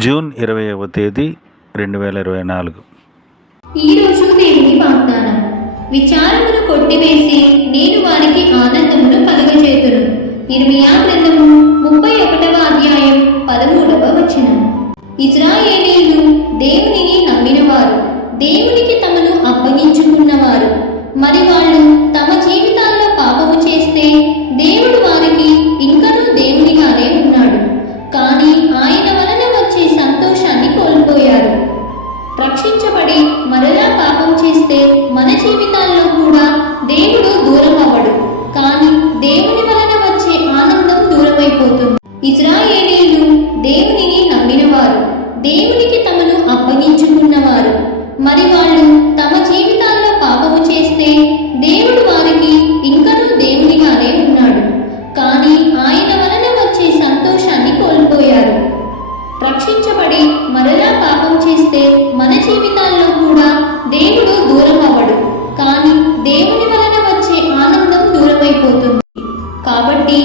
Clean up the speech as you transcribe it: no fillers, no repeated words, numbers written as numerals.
June 20వ తేదీ 2024. ఈరోజు దేవుని వాగ్దానం. విచారమును కొట్టివేసి నేను వారికి ఆనందమును కలుగజేతును. ఇర్మియా గ్రంథము 31వ అధ్యాయం 13వ వచనం. ఇశ్రాయేలీయులు దేవునిని నమ్మినవారు, దేవునికి తమను అప్పగించుకున్నవారు. మరి వాళ్ళు తమ జీవితాల్లో పాపము చేస్తే దేవుడు వారికి ఇంకనూ దేవునిగానే ఉన్నాడు, కానీ ఆయన వలన వచ్చే సంతోషాన్ని కోల్పోయారు. రక్షించబడి మరలా పాపం చేస్తే మన జీవితాల్లో కూడా దేవుడు దూరం అవ్వడు, కానీ దేవుని వలన వచ్చే ఆనందం దూరమైపోతుంది. ఇశ్రాయేలీయులు దేవునిని నమ్మినవారు, దేవునికి తమను అప్పగించుకున్నవారు. మరి వాళ్ళు తమ జీవితాల్లో పాపము చేస్తే దేవుడు వారికి ఇంకనూ దేవునిగానే ఉన్నాడు, కానీ ఆయన వలన వచ్చే సంతోషాన్ని కోల్పోయారు. రక్షించబడి మరలా పాపం చేస్తే మన జీవితాల్లో కూడా దేవుడు దూరం అవ్వడు, కానీ దేవుని వలన వచ్చే ఆనందం దూరమైపోతుంది. కాబట్టి